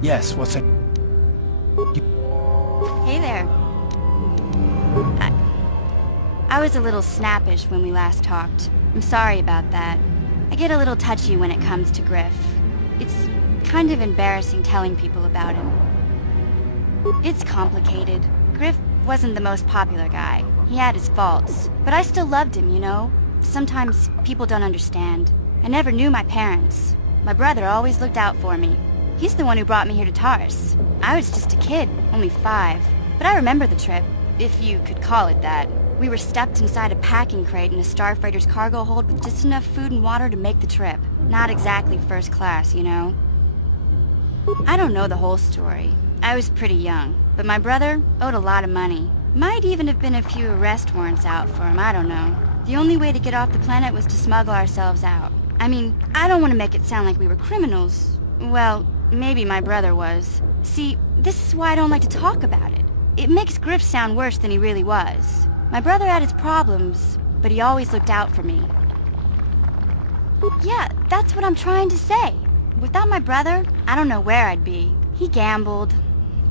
Yes, what's it? Hey there. I was a little snappish when we last talked. I'm sorry about that. I get a little touchy when it comes to Griff. It's kind of embarrassing telling people about him. It's complicated. Griff wasn't the most popular guy. He had his faults. But I still loved him, you know? Sometimes people don't understand. I never knew my parents. My brother always looked out for me. He's the one who brought me here to Tars. I was just a kid, only 5. But I remember the trip, if you could call it that. We were stuffed inside a packing crate in a starfreighter's cargo hold with just enough food and water to make the trip. Not exactly first class, you know? I don't know the whole story. I was pretty young, but my brother owed a lot of money. Might even have been a few arrest warrants out for him, I don't know. The only way to get off the planet was to smuggle ourselves out. I mean, I don't want to make it sound like we were criminals. Well, maybe my brother was. See, this is why I don't like to talk about it. It makes Griff sound worse than he really was. My brother had his problems, but he always looked out for me. Yeah, that's what I'm trying to say. Without my brother, I don't know where I'd be. He gambled,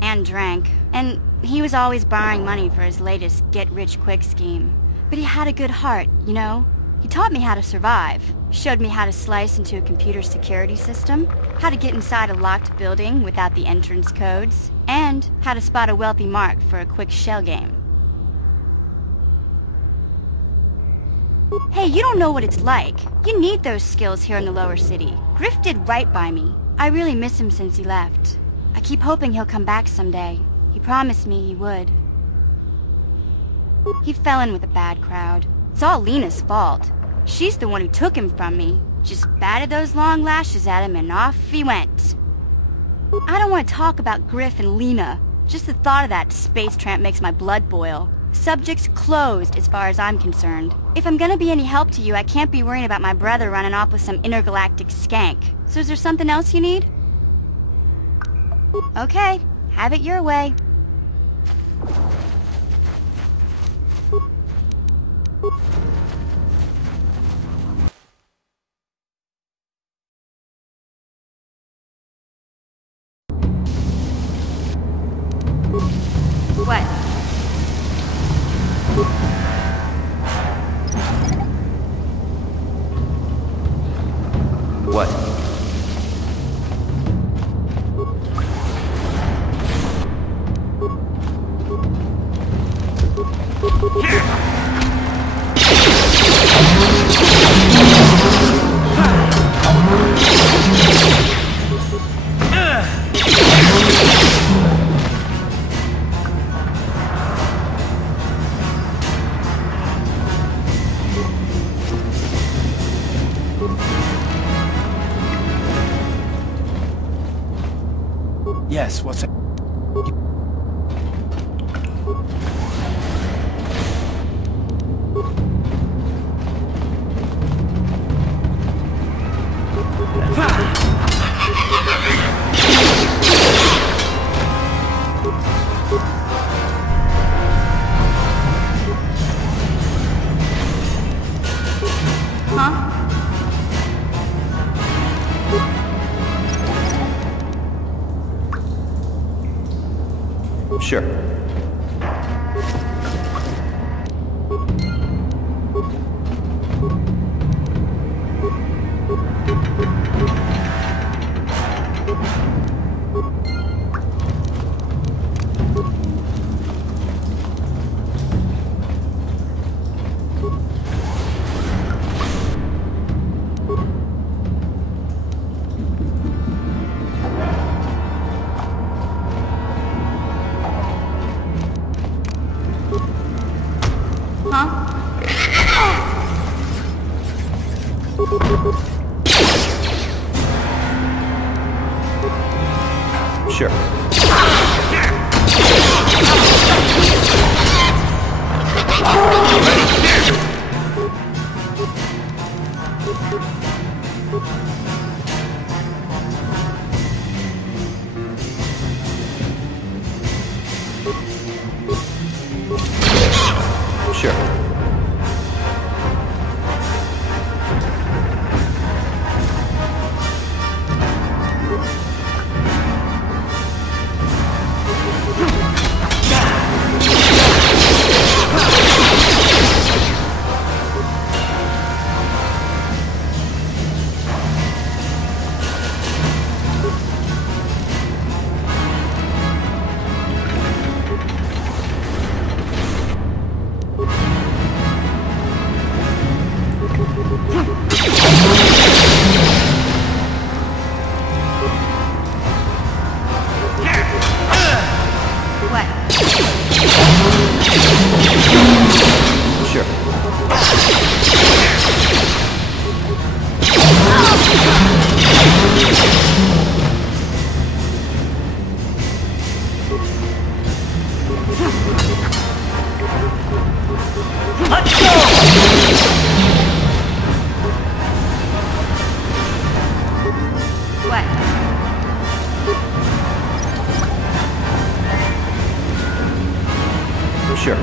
and drank, and he was always borrowing money for his latest get-rich-quick scheme. But he had a good heart, you know? He taught me how to survive, showed me how to slice into a computer security system, how to get inside a locked building without the entrance codes, and how to spot a wealthy mark for a quick shell game. Hey, you don't know what it's like. You need those skills here in the lower city. Griff did right by me. I really miss him since he left. I keep hoping he'll come back someday. He promised me he would. He fell in with a bad crowd. It's all Lena's fault. She's the one who took him from me. Just batted those long lashes at him and off he went. I don't want to talk about Griff and Lena. Just the thought of that space tramp makes my blood boil. Subject's closed as far as I'm concerned. If I'm gonna be any help to you, I can't be worrying about my brother running off with some intergalactic skank. So is there something else you need? Okay, have it your way. What? What? Yes, what's it? Huh? Sure. Sure. Sure. Sure.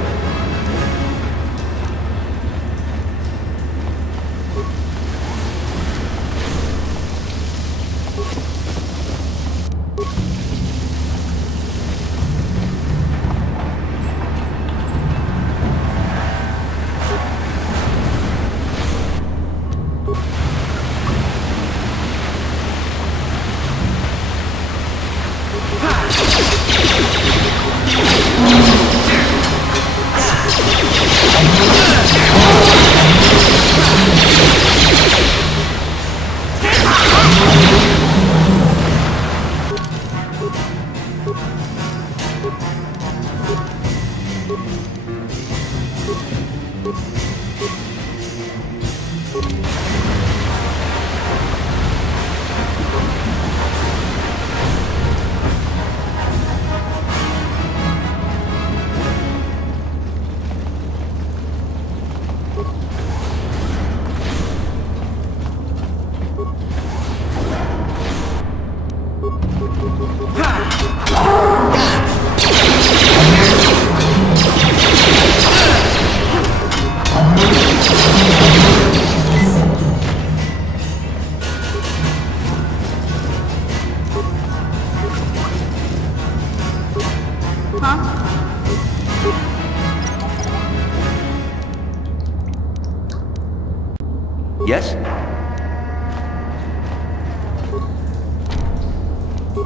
Yes?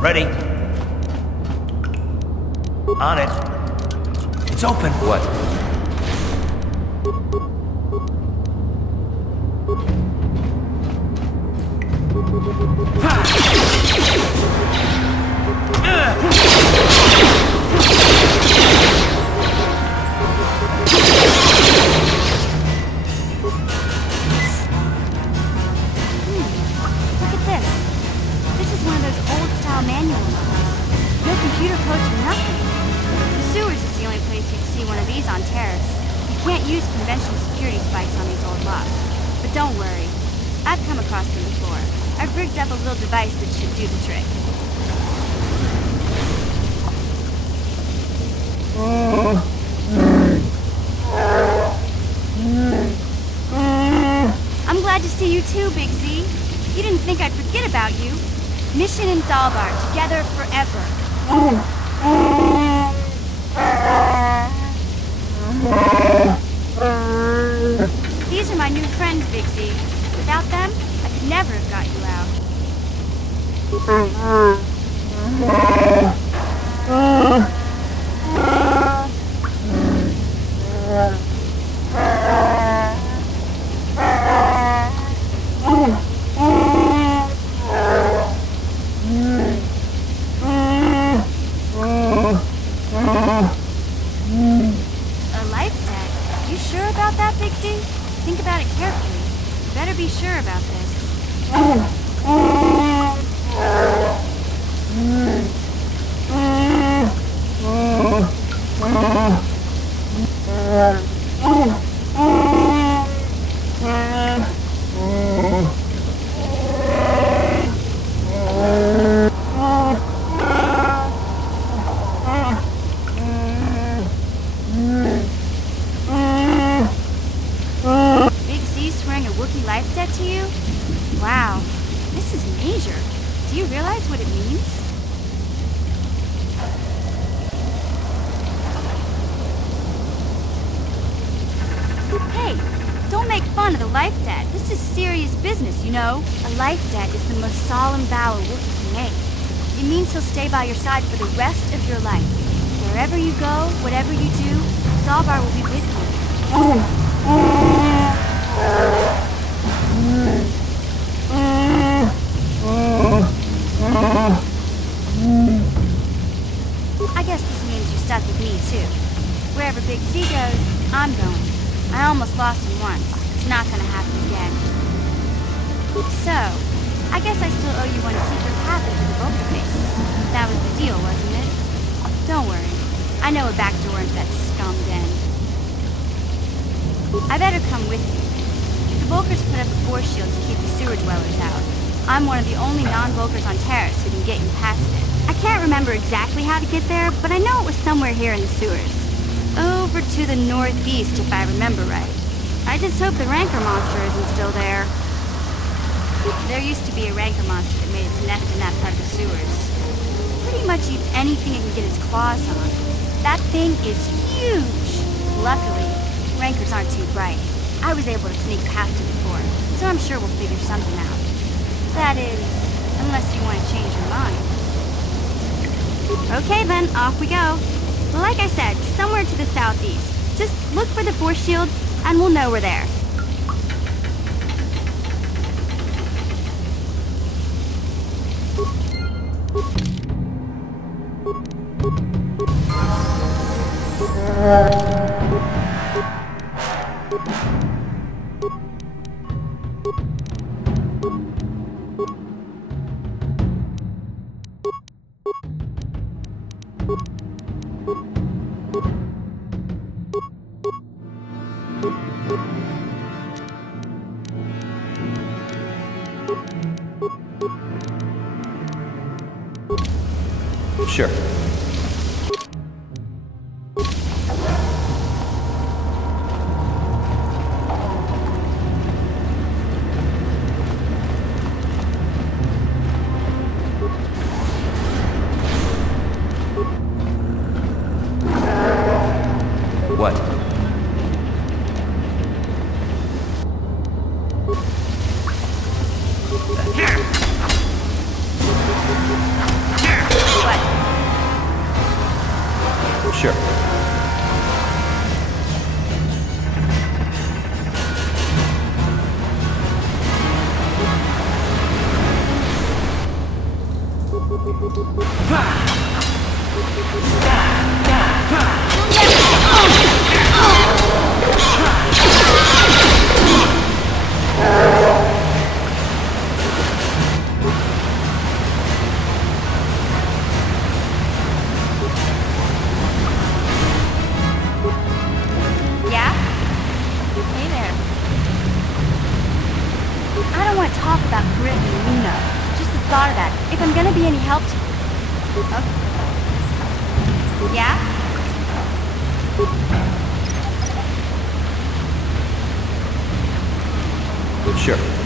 Ready. On it. It's open. What? Look at this. This is one of those old-style manual models. No computer codes or nothing. The sewers is the only place you'd see one of these on Terrace. You can't use conventional security spikes on these old locks. But don't worry. I've come across them before. I've rigged up a little device that should do the trick. I'm glad to see you too, Big Z. You didn't think I'd forget about you. Mission in Dalbar, together forever. These are my new friends, Big Z. Without them, I could never have got you out. A life debt? You sure about that, Big Z? Think about it carefully. You better be sure about this. life debt. This is serious business, you know? A life debt is the most solemn vow a Wookiee can make. It means he'll stay by your side for the rest of your life. Wherever you go, whatever you do, Zalbar will be with you. I guess this means you're stuck with me, too. Wherever Big Z goes, I'm going. I almost lost him once. It's not gonna happen again. So, I guess I still owe you one secret passage to the Vulcan base. That was the deal, wasn't it? Don't worry. I know a back door into that scum den. I better come with you. The Vulkars put up a force shield to keep the sewer dwellers out. I'm one of the only non-Vulkars on Terrace who can get you past it. I can't remember exactly how to get there, but I know it was somewhere here in the sewers. Over to the northeast, if I remember right. I just hope the Rancor monster isn't still there. There used to be a Rancor monster that made its nest in that part of the sewers. Pretty much eats anything it can get its claws on. That thing is huge! Luckily, Rancors aren't too bright. I was able to sneak past it before, so I'm sure we'll figure something out. That is, unless you want to change your mind. Okay then, off we go. Like I said, somewhere to the southeast. Just look for the force shield, and we'll know we're there. Sure. What? Sure. Yeah? Sure.